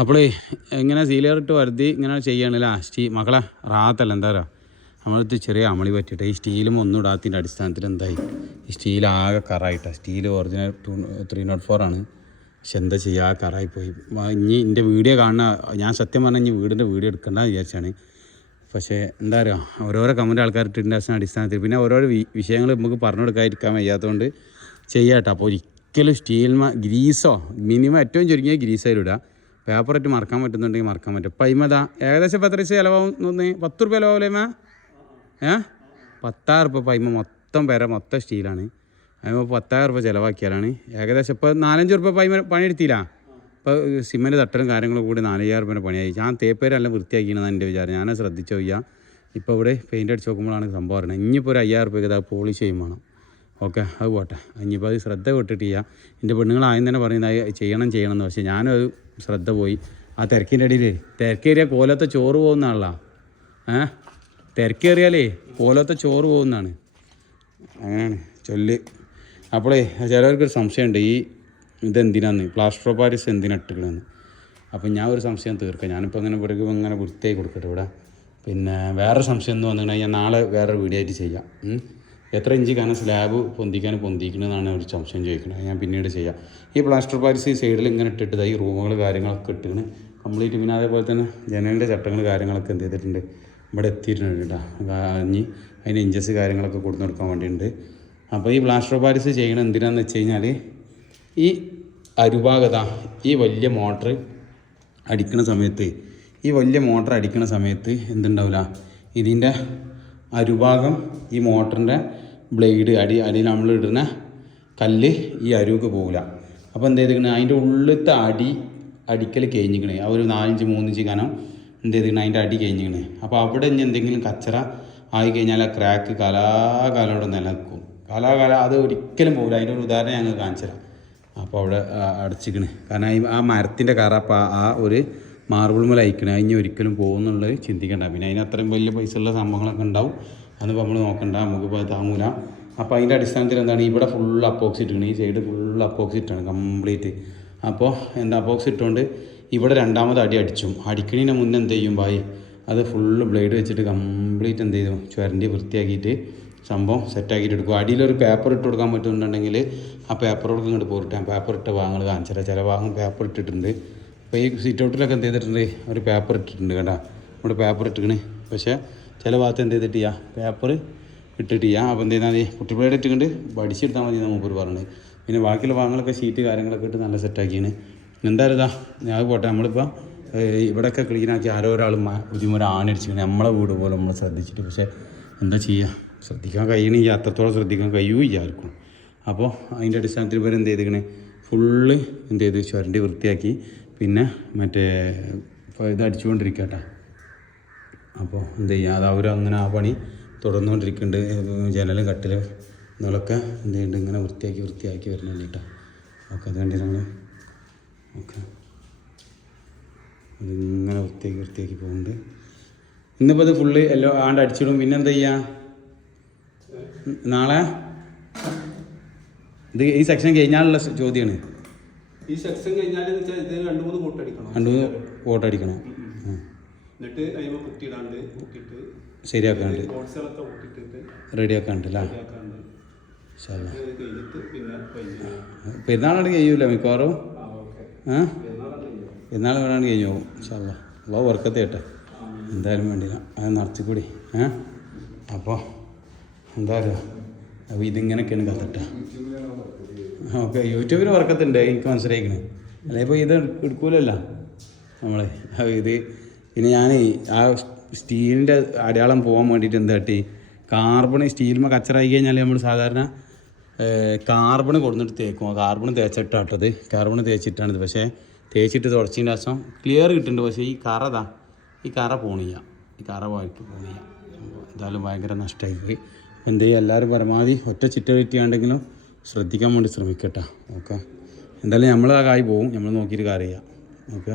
അപ്പോൾ ഇങ്ങനെ സീലിയറിട്ട് വരുതി ഇങ്ങനെ ചെയ്യണല്ലേ മക്കളെ റാത്തല്ല എന്താ പറയുക നമ്മളടുത്ത് ചെറിയ അമളി പറ്റിയിട്ട് ഈ സ്റ്റീലും ഒന്നും ഇടാത്തതിൻ്റെ അടിസ്ഥാനത്തിൽ എന്തായി ഈ സ്റ്റീൽ ആകെ കറായിട്ടാണ് സ്റ്റീൽ ഒറിജിനൽ 304 ആണ്. പക്ഷെ എന്താ ചെയ്യുക കറായിപ്പോയി. ഇനി എൻ്റെ വീഡിയോ കാണുന്ന ഞാൻ സത്യം പറഞ്ഞാൽ ഇനി വീടിൻ്റെ വീഡിയോ എടുക്കണ്ടെന്ന് വിചാരിച്ചാണ്. പക്ഷേ എന്താ പറയുക ഓരോരോ കമൻറ്റ് ആൾക്കാരിട്ടിൻ്റെ അടിസ്ഥാനത്തിൽ പിന്നെ ഓരോരോ വിഷയങ്ങൾ നമുക്ക് പറഞ്ഞു കൊടുക്കാതിരിക്കാൻ വയ്യാത്തതുകൊണ്ട് ചെയ്യാട്ടോ. അപ്പോൾ ഒരിക്കലും ഗ്രീസോ മിനിമം ഏറ്റവും ചുരുങ്ങിയ ഗ്രീസായാലും ഇടുക. പേപ്പറായിട്ട് മറക്കാൻ പറ്റുന്നുണ്ടെങ്കിൽ മറക്കാൻ പറ്റും. പൈമതാ ഏകദേശം 10 രൂപ ചിലവാകും. 10 രൂപ ചിലവാകില്ലേമ്മ? 10,000 രൂപ പൈമ മൊത്തം മൊത്തം സ്റ്റീലാണ്. അതിന് 10,000 രൂപ ചിലവാക്കിയാലാണ് ഏകദേശം ഇപ്പോൾ 4-5 രൂപ പൈമ പണിയെടുത്തില്ല. ഇപ്പോൾ സിമെൻറ്റ് തട്ടലും കാര്യങ്ങളും കൂടി 4,000 രൂപേൻ്റെ പണിയായി. ഞാൻ തേപ്പേരെല്ലാം വൃത്തിയാക്കിയെന്നാണ് എൻ്റെ വിചാരം. ഞാൻ ശ്രദ്ധിച്ചു പോയാൽ ഇപ്പോൾ ഇവിടെ പെയിൻ്റ് അടിച്ച് നോക്കുമ്പോഴാണ് സംഭവം അറിയണത്. ഇനിയിപ്പോൾ ഒരു 5,000 രൂപയ്ക്ക് അത് പോളിഷ് ചെയ്യും വേണം. ഓക്കെ അത് പോട്ടെ. ഇനിയിപ്പോൾ അത് ശ്രദ്ധ വിട്ടിട്ട് ചെയ്യുക. എൻ്റെ പെണ്ണുങ്ങളായും തന്നെ പറയുന്നത് ചെയ്യണം എന്ന്. പക്ഷേ ഞാനത് ശ്രദ്ധ പോയി. ആ തിരക്കിൻ്റെ ഇടയിൽ തിരക്കേറിയാൽ കോലത്തെ ചോറ് പോകുന്നതാണല്ലോ. തിരക്കേറിയാലേ കോലത്തെ ചോറ് പോകുന്നതാണ്. അങ്ങനെയാണ് ചൊല്ല്. അപ്പോളേ ചിലവർക്കൊരു സംശയമുണ്ട് ഇതെന്തിനാന്ന് പ്ലാസ്റ്റർ ഓഫ് പാരീസ് എന്തിനാ ഇട്ടിക്കണമെന്ന്. അപ്പം ഞാൻ ഒരു സംശയം തീർക്കാം. ഞാനിപ്പോൾ അങ്ങനെ പിറകു ഇങ്ങനെ വൃത്തിയായി കൊടുക്കട്ടെ ഇവിടെ. പിന്നെ വേറെ സംശയം എന്ന് വന്നു കഴിഞ്ഞാൽ നാളെ വേറൊരു വീഡിയോ ആയിട്ട് ചെയ്യാം. എത്ര ഇഞ്ച് കാരണം സ്ലാബ് പൊന്തിക്കണമെന്നാണ് ഒരു സംശയം ചോദിക്കുന്നത്. ഞാൻ പിന്നീട് ചെയ്യാം. ഈ പ്ലാസ്റ്റർ പാരീസ് ഈ സൈഡിൽ ഇങ്ങനെ ഇട്ടിട്ട് ഈ റൂമുകൾ കാര്യങ്ങളൊക്കെ ഇട്ടിട്ട് കംപ്ലീറ്റ്. പിന്നെ അതേപോലെ തന്നെ ജനലിൻ്റെ ചട്ടങ്ങൾ കാര്യങ്ങളൊക്കെ എന്ത് ചെയ്തിട്ടുണ്ട് ഇവിടെ എത്തിയിട്ടുണ്ട് കേട്ടോ. ഇനി അതിൻ്റെ ഇഞ്ചസ് കാര്യങ്ങളൊക്കെ കൊടുത്തു കൊടുക്കാൻ വേണ്ടിയിട്ടുണ്ട്. അപ്പോൾ ഈ പ്ലാസ്റ്റർ പാരീസ് ചെയ്യണം എന്തിനാണെന്ന് വെച്ച് കഴിഞ്ഞാൽ ഈ അരുഭാഗത ഈ വലിയ മോട്ടർ അടിക്കുന്ന സമയത്ത് എന്തുണ്ടാവില്ല ഇതിൻ്റെ അരുഭാഗം ഈ മോട്ടറിൻ്റെ ബ്ലേഡ് അടിയിൽ നമ്മൾ ഇടുന്ന കല്ല് ഈ അരുവക്ക് പോകില്ല. അപ്പോൾ എന്ത് ചെയ്തിരിക്കണേ അതിൻ്റെ ഉള്ളിലത്തെ അടിക്കൽ കഴിഞ്ഞിരിക്കണേ. ആ ഒരു 4-3 ഇഞ്ച് കനം എന്ത് ചെയ്തിരിക്കണേ അതിൻ്റെ അടി കഴിഞ്ഞിരിക്കണേ. അപ്പോൾ അവിടെ ഇനി എന്തെങ്കിലും കച്ചറ ആയി കഴിഞ്ഞാൽ ആ ക്രാക്ക് കലാകാലം അവിടെ നിലനിൽക്കും. അത് ഒരിക്കലും പോകില്ല. അതിൻ്റെ ഒരു ഉദാഹരണം ഞങ്ങൾ കാണിച്ചു തരാം. അപ്പോൾ അവിടെ അടച്ചിക്കണേ. കാരണം ആ മരത്തിൻ്റെ കറ ആ ഒരു മാർബിൾ മേലെ അയക്കണേ. അതിന് ഒരിക്കലും പോകുന്നുള്ളത് ചിന്തിക്കേണ്ട. പിന്നെ അതിന് അത്രയും വലിയ പൈസ ഉള്ള സംഭവങ്ങളൊക്കെ ഉണ്ടാവും. അതൊന്നും നമ്മൾ നോക്കണ്ട, നമുക്കിപ്പോൾ താങ്ങൂല. അപ്പോൾ അതിൻ്റെ അടിസ്ഥാനത്തിൽ എന്താണ് ഇവിടെ ഫുൾ അപ്പോക്സിറ്റ് ഇടണം. ഈ സൈഡ് ഫുൾ അപ്പോക്സിറ്റാണ് കംപ്ലീറ്റ്. അപ്പോൾ അപ്പോക്സിറ്റ് ഇട്ടുകൊണ്ട് ഇവിടെ രണ്ടാമത് അടിക്കണതിന് മുന്നേ എന്ത് ചെയ്യും അത് ഫുള്ള് ബ്ലേഡ് വെച്ചിട്ട് കംപ്ലീറ്റ് എന്ത് ചെയ്തു ചുരണ്ടി വൃത്തിയാക്കിയിട്ട് സംഭവം സെറ്റാക്കിയിട്ട് എടുക്കും. അടിയിലൊരു പേപ്പർ ഇട്ട് കൊടുക്കാൻ പറ്റുന്നുണ്ടെങ്കിൽ ആ പേപ്പറോടൊക്കെ ഇങ്ങോട്ട് പോയിട്ട് പേപ്പർ ഇട്ട ഭാഗങ്ങൾ കാണിച്ചാൽ ചില ഭാഗം പേപ്പർ ഇട്ടിട്ടുണ്ട്. അപ്പോൾ ഈ സീറ്റ് ഔട്ടിലൊക്കെ എന്ത് ചെയ്തിട്ടുണ്ട് ഒരു പേപ്പർ ഇട്ടിട്ടുണ്ട് കേട്ടോ. ഇവിടെ പേപ്പർ ഇട്ടിക്കണ്. പക്ഷേ ചില ഭാഗത്ത് എന്ത് ചെയ്തിട്ട് പേപ്പർ ഇട്ടിട്ട് അപ്പോൾ എന്ത് ചെയ്താൽ മതി കുട്ടിപ്പിളയുടെ ഇട്ടുകൊണ്ട് പഠിച്ചെടുത്താൽ മതി എന്ന് മൂപ്പർ പറഞ്ഞത്. പിന്നെ ബാക്കിയുള്ള ഭാഗങ്ങളൊക്കെ ഷീറ്റ് കാര്യങ്ങളൊക്കെ ഇട്ട് നല്ല സെറ്റാക്കിയാണ്. എന്തായാലും ഞാൻ പോട്ടെ. നമ്മളിപ്പോൾ ഇവിടെയൊക്കെ ക്ലീനാക്കി ഒരാൾ ബുദ്ധിമുട്ട് ആണടിച്ചിരിക്കണം. നമ്മളെ വീട് പോലെ നമ്മൾ ശ്രദ്ധിച്ചിട്ട്. പക്ഷേ എന്താ ചെയ്യുക, ശ്രദ്ധിക്കാൻ കഴിയണമെങ്കിൽ അത്രത്തോളം ശ്രദ്ധിക്കാൻ കഴിയുമില്ല ആർക്കും. അപ്പോൾ അതിൻ്റെ അടിസ്ഥാനത്തിൽ ഇവർ എന്ത് ചെയ്തിരിക്കണേ ഫുള്ള് എന്ത് ചെയ്ത് ചുരണ്ടി വൃത്തിയാക്കി പിന്നെ ഇത് അടിച്ചുകൊണ്ടിരിക്കുക കേട്ടോ. അപ്പോൾ എന്ത് ചെയ്യുക അത് അവരങ്ങനെ ആ പണി തുടർന്നുകൊണ്ടിരിക്കുന്നുണ്ട്. ജനലും കട്ടിലും ഇതൊക്കെ എന്ത് ചെയ്യുന്നുണ്ട് ഇങ്ങനെ വൃത്തിയാക്കി വരുന്നുണ്ട് കേട്ടോ. ഓക്കെ അത് വേണ്ടി നമ്മൾ ഓക്കെ അതിങ്ങനെ വൃത്തിയാക്കി പോകുന്നുണ്ട്. ഇന്നിപ്പോൾ ഇത് ഫുള്ള് എല്ലാം അടിച്ചിടും. പിന്നെ എന്താ ചെയ്യുക നാളെ ഈ സെക്ഷൻ കഴിഞ്ഞാലുള്ള ചോദ്യമാണ്. ഈ സെക്ഷൻ കഴിഞ്ഞാൽ 2-3 കോട്ട് അടിക്കണം. എന്നിട്ട് അതിന് കുത്തിയിടാണ്ട് കുത്തിയിട്ട് ശരിയാക്കാണ്ട് റെഡിയാക്കാണ്ട് അല്ലേ. പെരുന്നാളാണ്ട് കഴിയൂല മിക്കവാറും. പെരുന്നാൾ വേണാണ്ട് കഴിഞ്ഞു പോകും. ഇൻഷാല്ലാ അള്ളാഹു ബർക്കത്ത് ചെയ്യട്ടെ. എന്തായാലും വേണ്ടില്ല അത് നടത്തിക്കൂടി. അപ്പോൾ എന്താ പറയുക അപ്പോൾ ഇതിങ്ങനെയൊക്കെയാണ് കത്തിട്ട. ഓക്കെ യൂട്യൂബിൽ വർക്കത്തുണ്ട് എനിക്ക് മനസ്സിലാക്കണേ. അല്ലെ ഇപ്പോൾ ഇത് എടുക്കൂലല്ലോ നമ്മൾ ഇത്. പിന്നെ ഞാൻ ആ സ്റ്റീലിൻ്റെ അടയാളം പോകാൻ വേണ്ടിയിട്ട് എന്താ കാട്ടി സ്റ്റീലിന്മേൽ കച്ചറായി കഴിഞ്ഞാൽ നമ്മൾ സാധാരണ കാർബൺ കൊടുത്തിട്ട് തേക്കും. കാർബൺ തേച്ചിട്ടാട്ടത്. കാർബൺ തേച്ചിട്ടാണിത്. പക്ഷേ തേച്ചിട്ട് തുടച്ചതിൻ്റെ ശേഷം ക്ലിയർ കിട്ടുന്നുണ്ട്. പക്ഷേ ഈ കറ പോണില്ല. ഈ കറ പോണില്ല. എന്തായാലും ഭയങ്കര നഷ്ടമായി പോയി. എന്ത് ചെയ്യുക എല്ലാവരും പരമാവധി ഒറ്റ ചിറ്റ കിട്ടിയാണ്ടെങ്കിലും ശ്രദ്ധിക്കാൻ വേണ്ടി ശ്രമിക്കട്ടെ. ഓക്കെ എന്തായാലും നമ്മൾ ആ കായ് പോവും. നമ്മൾ നോക്കിയിട്ട് കാര്യം ചെയ്യാം. ഓക്കെ.